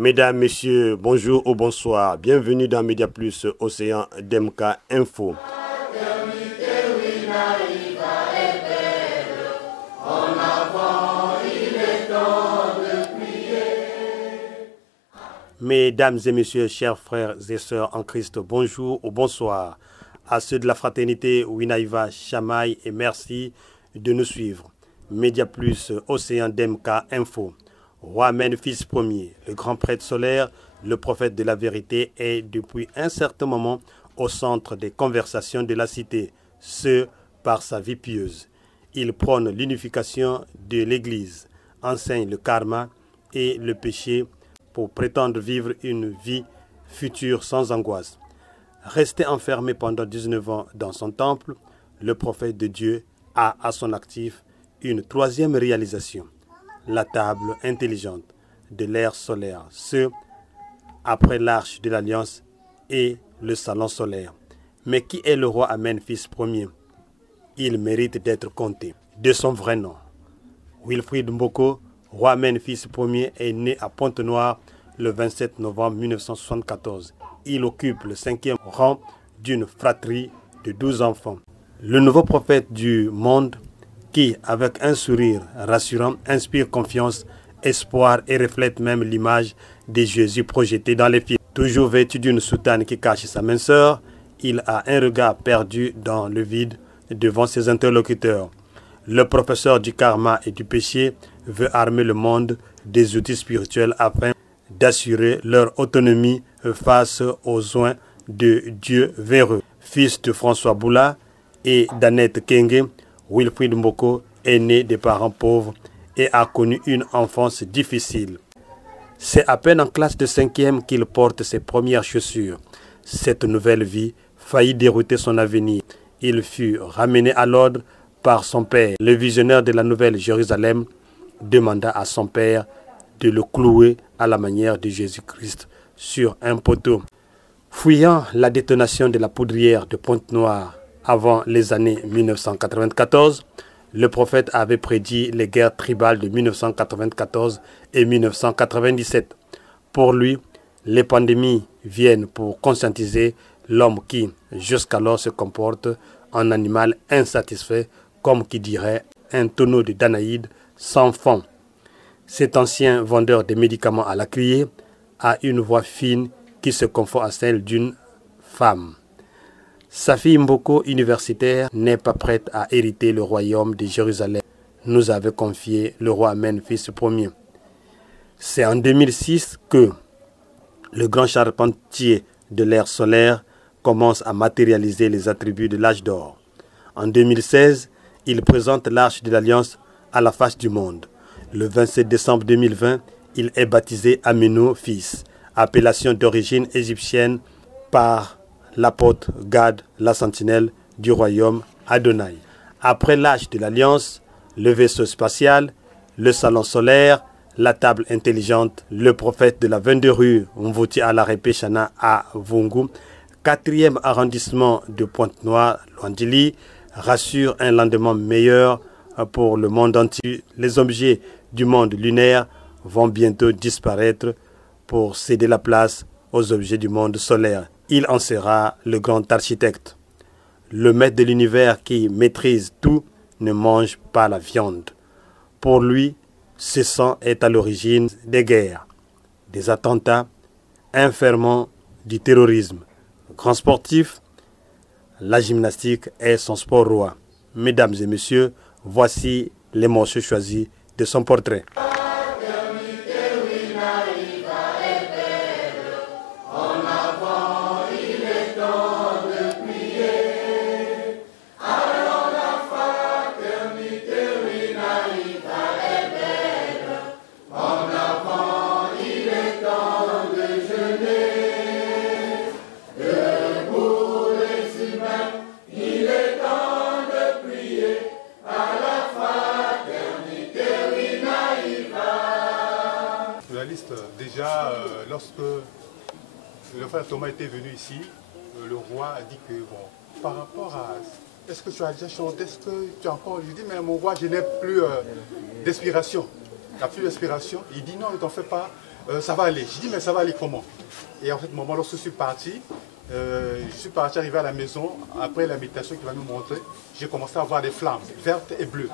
Mesdames, Messieurs, bonjour ou bonsoir. Bienvenue dans Média Plus Océan DMK Info. Mesdames et messieurs, chers frères et sœurs en Christ, bonjour ou bonsoir. À ceux de la fraternité Winaïva, Chamaï et merci de nous suivre. Média Plus Océan DMK Info. Roi Memphis Ier, le grand prêtre solaire, le prophète de la vérité, est depuis un certain moment au centre des conversations de la cité, ce par sa vie pieuse. Il prône l'unification de l'Église, enseigne le karma et le péché pour prétendre vivre une vie future sans angoisse. Resté enfermé pendant 19 ans dans son temple, le prophète de Dieu a à son actif une troisième réalisation, la table intelligente de l'ère solaire, ce après l'arche de l'Alliance et le salon solaire. Mais qui est le roi Memphis Ier? Il mérite d'être compté. De son vrai nom, Wilfrid Mboko, roi Memphis Ier est né à Pointe-Noire le 27 novembre 1974. Il occupe le 5e rang d'une fratrie de 12 enfants. Le nouveau prophète du monde qui, avec un sourire rassurant, inspire confiance, espoir et reflète même l'image de Jésus projetée dans les films. Toujours vêtu d'une soutane qui cache sa minceur, il a un regard perdu dans le vide devant ses interlocuteurs. Le professeur du karma et du péché veut armer le monde des outils spirituels afin d'assurer leur autonomie face aux soins de Dieu véreux. Fils de François Boula et d'Annette Kenge, Wilfrid Mboko est né de parents pauvres et a connu une enfance difficile. C'est à peine en classe de 5e qu'il porte ses premières chaussures. Cette nouvelle vie faillit dérouter son avenir. Il fut ramené à l'ordre par son père. Le visionnaire de la Nouvelle Jérusalem demanda à son père de le clouer à la manière de Jésus-Christ sur un poteau. Fuyant la détonation de la poudrière de Pointe-Noire avant les années 1994, le prophète avait prédit les guerres tribales de 1994 et 1997. Pour lui, les pandémies viennent pour conscientiser l'homme qui, jusqu'alors, se comporte en animal insatisfait, comme qui dirait un tonneau de Danaïde sans fond. Cet ancien vendeur de médicaments à la criée a une voix fine qui se confond à celle d'une femme. Sa fille Mboko, universitaire, n'est pas prête à hériter le royaume de Jérusalem, nous avait confié le roi Memphis Ier. C'est en 2006 que le grand charpentier de l'ère solaire commence à matérialiser les attributs de l'âge d'or. En 2016, il présente l'arche de l'Alliance à la face du monde. Le 27 décembre 2020, il est baptisé Ameno fils, appellation d'origine égyptienne par l'apôtre Gad, la sentinelle du royaume Adonai. Après l'âge de l'Alliance, le vaisseau spatial, le salon solaire, la table intelligente, le prophète de la 22 rue Mvoti à la Repechana à Vungu, 4e arrondissement de Pointe-Noire, Luandili, rassure un lendemain meilleur pour le monde entier. Les objets du monde lunaire vont bientôt disparaître pour céder la place aux objets du monde solaire. Il en sera le grand architecte. Le maître de l'univers qui maîtrise tout ne mange pas la viande. Pour lui, ce sang est à l'origine des guerres, des attentats, un ferment du terrorisme. Grand sportif, la gymnastique est son sport roi. Mesdames et messieurs, voici les morceaux choisis de son portrait. Déjà, lorsque le frère Thomas était venu ici, le roi a dit que, bon, par rapport à... Est-ce que tu as déjà chanté? Est-ce que tu as encore... Je dis, mais mon roi, je n'ai plus d'inspiration. Tu n'as plus d'inspiration? Il dit, non, ne t'en fais pas. ça va aller. Je dis, mais ça va aller comment? Et en fait, moment, lorsque je suis parti arrivé à la maison, après la méditation qu'il va nous montrer, j'ai commencé à voir des flammes vertes et bleues.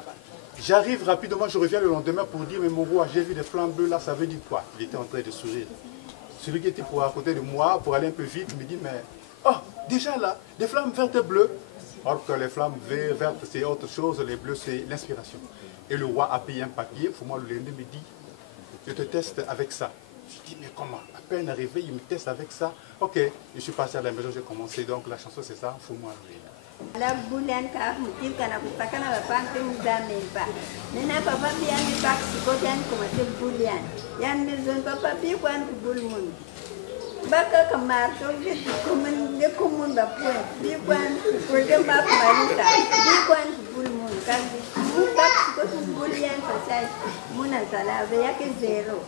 J'arrive rapidement, je reviens le lendemain pour dire, mais mon roi, j'ai vu des flammes bleues là, ça veut dire quoi? Il était en train de sourire. Celui qui était à côté de moi, pour aller un peu vite, me dit, mais, oh, déjà là, des flammes vertes et bleues. Alors que les flammes vertes, c'est autre chose, les bleus, c'est l'inspiration. Et le roi a payé un papier, pour moi, le lundi me dit, je te teste avec ça. Je dis, mais comment? À peine arrivé, il me teste avec ça. Ok, je suis passé à la maison, j'ai commencé, donc la chanson c'est ça, faut-moi arriver. La bouliane ka mutil kana kutakana bapante mudame ba nena papa bien ni bak sikotan kuma te bouliane yan maison papa bi kwan ku bulmun baka kamar to je kumun de kumun ba point bi kwan ku de ba marita bi kwan ku bulmun kan mu bak sikotu bouliane pasai muna sala ve yake zero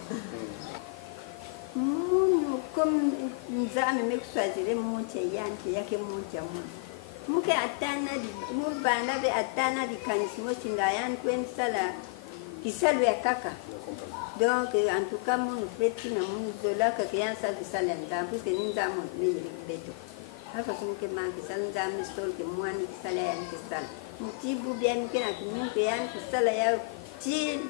munu comme nzame mekuswazile munche yanke yake munche mun muke atana di mubanda be atana di kanismo singayan kwen sala kisalu ya kaka donc en tout cas mon feti na mon zola ka kiyan sa di sala nda parce que ninza mon me beto hafa sunke man kisala nda mi stol ke mwani kisala yan kisala mutibu bien ke na kimunke yan kisala ya ti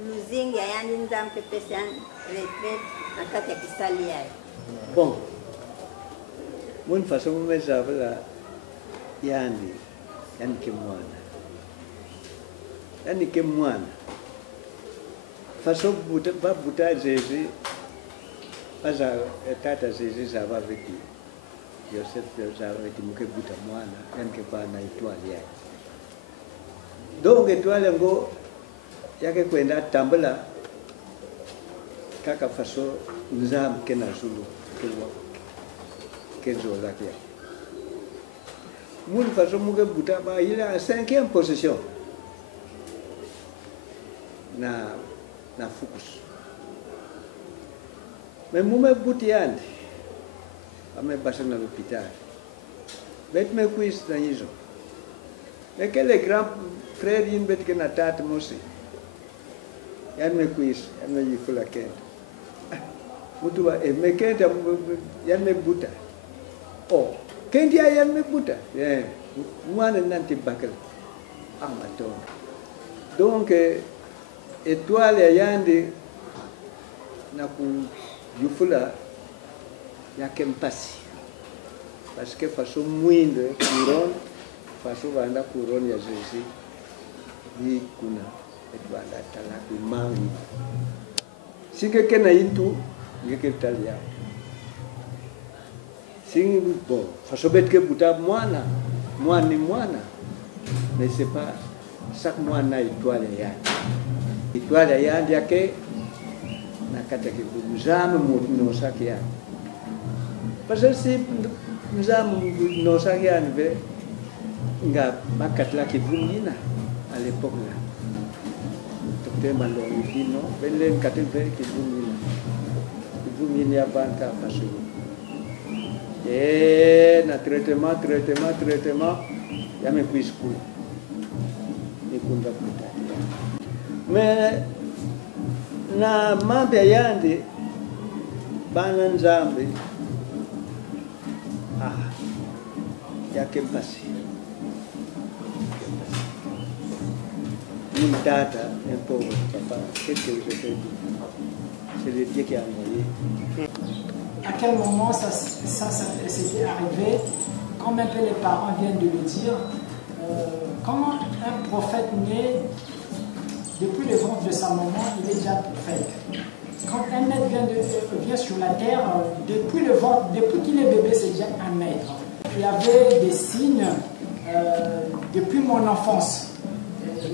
losing ya yan nda mpe pesan retraite akati ya kisala ya bon. Mun façon mesava la yani ke mwana façon buta zezi aza tata zezi zava veki Joseph zava veki muke buta mwana yani ke pa na itwali ya donc itwali ngo yake kwenda tambala kaka façon nzam ke na zulu zola kia. Mun façon muke buta ba il est en 5e position na focus. Mais mume buti andi ame basa na l'hôpital. Bet me quiz na hizo. Mais que les grands frères yin bet que na tat mosi. Yan me quiz, yan me yifula kenda. Mutuwa me kenda yan me buta. Oh, kendi ayan me buta. Mwana nanti bakal amaton. Donc étoile ayandi na ku yufula ya kempasi. Parce que façon muinde couronne, façon vanda couronne ya Jésus. Ni kuna etwala tala ku mangi. Sike kena itu ngeke talia. Sing bon, fasobet ke buta mwana mais c'est pas chaque mwana étoile ya yake na kata ke mzame no sakia parce que si mzame no sakia nve nga makatla ke bungina à l'époque là docteur Malongi dino belen katel ke bungina banka faso. Et na traitement, ya me puis school. Et kunda puta. Mais na mambe yandi bana nzambe ya kempasi. Une data, un pauvre papa, qu'est-ce que vous avez dit? C'est le Dieu qui a envoyé. À quel moment ça s'était arrivé, comme un peu les parents viennent de le dire, comment un prophète né depuis le ventre de sa maman, il est déjà prophète. Quand un être vient sur la terre, depuis le ventre, depuis qu'il est bébé, c'est déjà un maître. Il y avait des signes depuis mon enfance,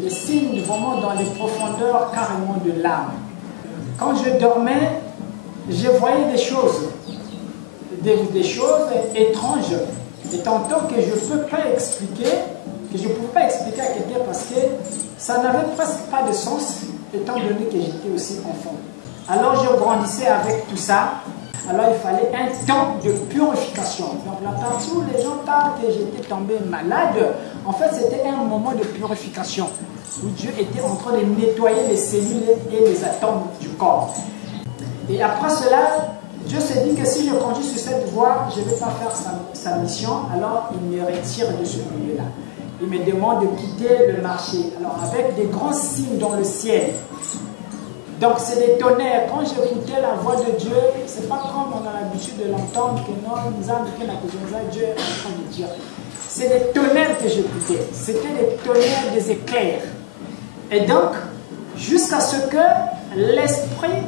les signes vraiment dans les profondeurs carrément de l'âme. Quand je dormais, je voyais des choses étranges, et tantôt que je ne peux pas expliquer, que je ne pouvais pas expliquer à quelqu'un parce que ça n'avait presque pas de sens, étant donné que j'étais aussi enfant. Alors je grandissais avec tout ça, alors il fallait un temps de purification. Donc la partie où les gens parlent que j'étais tombé malade, en fait c'était un moment de purification. où Dieu était en train de nettoyer les cellules et les atomes du corps. Et après cela, Dieu s'est dit que si je continue sur cette voie, je ne vais pas faire sa mission, alors il me retire de ce milieu-là. Il me demande de quitter le marché. Alors avec des grands signes dans le ciel. Donc c'est des tonnerres. Quand j'écoutais la voix de Dieu, c'est pas comme on a l'habitude de l'entendre que non, nous avons dit que Dieu est en train de dire. C'est des tonnerres que j'écoutais. C'était des tonnerres, des éclairs. Et donc, jusqu'à ce que l'esprit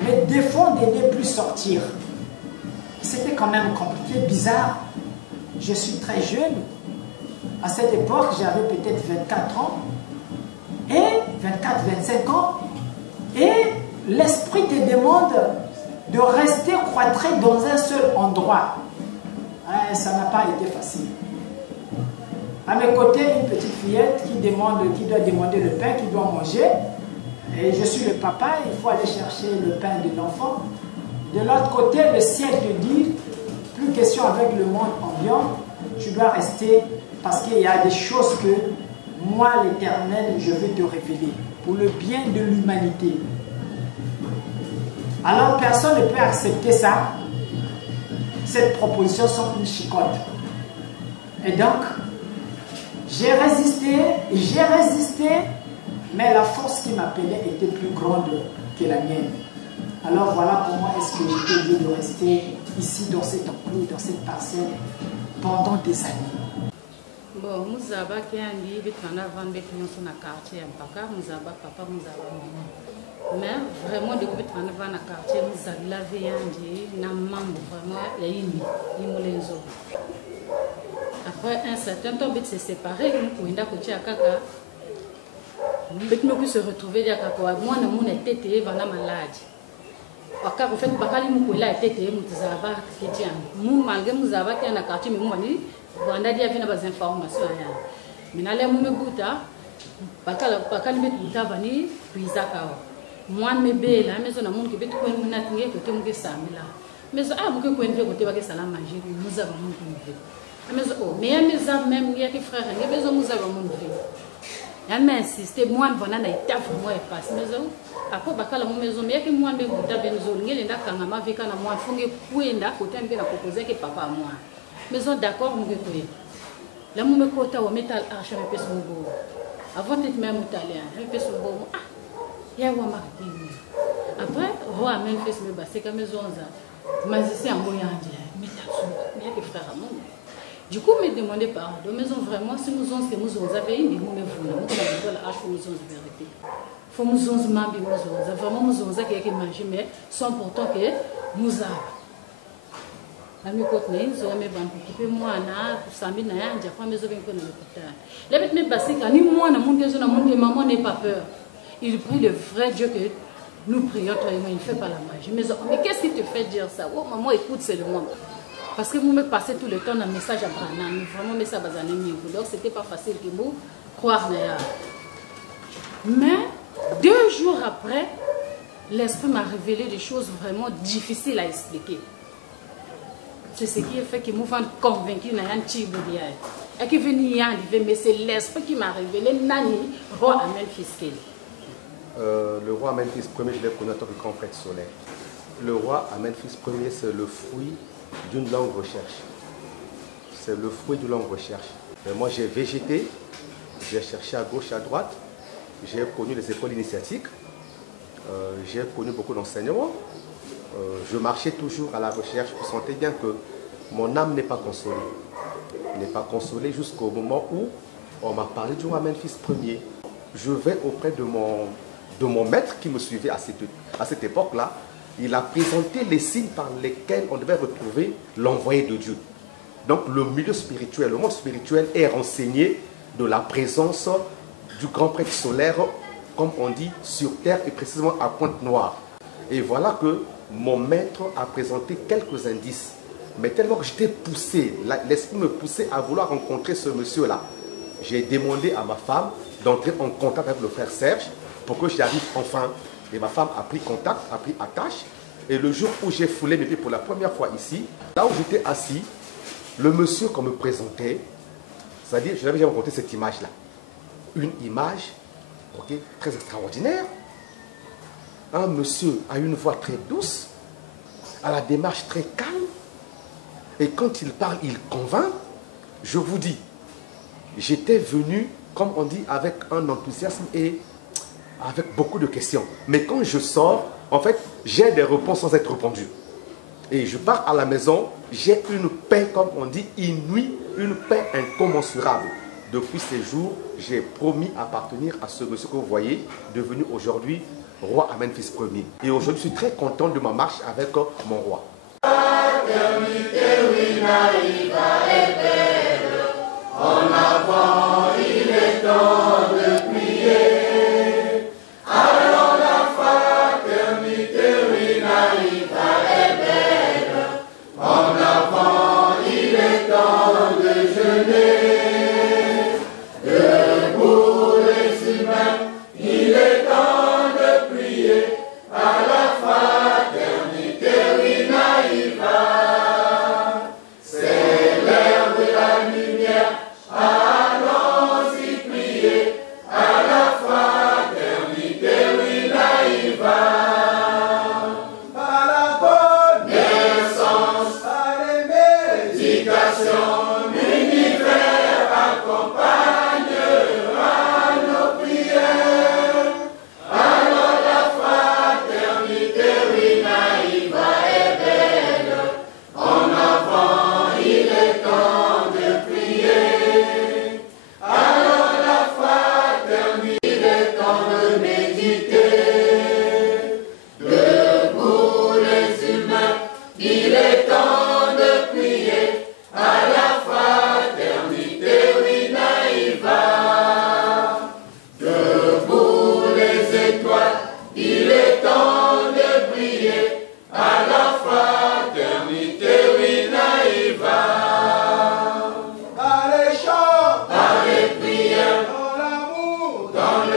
me défend de ne plus sortir. C'était quand même compliqué, bizarre. Je suis très jeune. À cette époque, j'avais peut-être 24 ans. Et 24-25 ans. Et l'esprit te demande de rester cloîtré dans un seul endroit. Ça n'a pas été facile. À mes côtés, une petite fillette qui doit demander le pain, qui doit manger. Et je suis le papa, il faut aller chercher le pain de l'enfant. De l'autre côté, le ciel te dit, plus question avec le monde ambiant, tu dois rester parce qu'il y a des choses que moi, l'Éternel, je vais te révéler pour le bien de l'humanité. Alors personne ne peut accepter ça. Cette proposition sont une chicotte. Et donc, j'ai résisté, mais la force qui m'appelait était plus grande que la mienne. Alors voilà comment est-ce que j'étais obligé de rester ici dans cet enclos, dans cette parcelle, pendant des années. Bon, nous avons un quartier, papa, mais vraiment, depuis que nous avons un quartier, nous avons lavé un membre vraiment, il y a une après un certain temps, on s'est séparés, nous avons se retrouver moi, nous été malade. En fait, nous avons été malgré nous avons été un quartier, mais nous avons des informations. Mais nous avons moi me be la maison na monde que betu ko na tinge ko te muke samila maison ah muke ko nve ko te ba ke sala manger nous avons mon nve maison oh mais mes même il y a des frères les maison nous avons mon nve ya m'insiste moi bona na itafu moi passe maison après bakala mon maison mais que moi me buta benzo ngele ndakanga mavika na moi funge kwenda ko tembe na proposer que papa moi maison d'accord muke ko la mu me kota wa metal arche me pese mon beau avant d'être même italien me pese mon beau ah après, on a même fait ce que c'est comme maison. Mais c'est un moyen de mettre frère à moi. Du coup, me demandez pardon. Mais vraiment, si nous avons fait une nous voulons, vérité. Faut nous avons vraiment nous avons qui manger, mais sans pourtant que nous avons. La mi côté nous avons mis moi na samedi na ya ndia kwa mezo benko na l'hôpital. Les bêtes me basique ni moi na mon Dieu na mon maman n'ait pas peur. Il prie le vrai Dieu que nous prions, toi et moi, il ne fait pas la magie. Mais qu'est-ce qui te fait dire ça? Oh, maman, écoute, c'est le monde. Parce que vous me passez tout le temps un message à Branham. Vraiment, mais ça va aller mieux. Donc, ce n'était pas facile que vous croire. Mais 2 jours après, l'Esprit m'a révélé des choses vraiment difficiles à expliquer. C'est ce qui a fait que nous sommes convaincus qu'il y a un petit peu de vie. Et qu'il venait arriver, mais c'est l'Esprit qui m'a révélé Nani, roi Amen Fiskel. Le roi Amenphis Ier, je l'ai connu en tant que grand prêtre solaire. Le roi Amenphis Ier, c'est le fruit d'une longue recherche. C'est le fruit d'une longue recherche. Et moi, j'ai végété, j'ai cherché à gauche, à droite, j'ai connu les écoles initiatiques, j'ai connu beaucoup d'enseignements. Je marchais toujours à la recherche, je sentais bien que mon âme n'est pas consolée. N'est pas consolée jusqu'au moment où on m'a parlé du roi Amenphis Ier. Je vais auprès de mon maître qui me suivait à cette époque-là. Il a présenté les signes par lesquels on devait retrouver l'envoyé de Dieu. Donc le milieu spirituel, le monde spirituel est renseigné de la présence du grand prêtre solaire, comme on dit, sur terre et précisément à Pointe-Noire. Et voilà que mon maître a présenté quelques indices. Mais tellement que j'étais poussé, l'esprit me poussait à vouloir rencontrer ce monsieur-là. J'ai demandé à ma femme d'entrer en contact avec le frère Serge pour que j'y arrive enfin. Et ma femme a pris contact, a pris attache. Et le jour où j'ai foulé mes pieds pour la première fois ici, là où j'étais assis, le monsieur qu'on me présentait, c'est-à-dire, je n'avais jamais rencontré cette image-là. une image, ok, très extraordinaire. Un monsieur a une voix très douce, a la démarche très calme, et quand il parle, il convainc. Je vous dis, j'étais venu, comme on dit, avec un enthousiasme et avec beaucoup de questions. Mais quand je sors, en fait, j'ai des réponses sans être répondues. Et je pars à la maison, j'ai une paix, comme on dit, inouïe, une paix incommensurable. Depuis ces jours, j'ai promis appartenir à ce monsieur que vous voyez, devenu aujourd'hui roi Amen fils premier. Et aujourd'hui, je suis très content de ma marche avec mon roi. En avant, il est temps de prier. Alors la fraternité, oui, Naïva est belle. En avant, il est temps de jeûner. Debout les humains, il est temps de prier. À la fraternité, oui, Naïva. C'est l'heure de la lumière. Allons-y prier à la fraternité, oui, Naïva. Par la bonne naissance, par les méditations, l'univers accompagnera nos prières. Alors la fraternité, oui, Naïva est belle. En avant, il est temps de prier. Alors la fraternité, il est temps de méditer. Debout les humains, il est temps de prier. À la fraternité, oui, Naïva. Debout les étoiles, il est temps de prier. À la fraternité, oui, Naïva. Par les chants, par les prières, dans l'amour, dans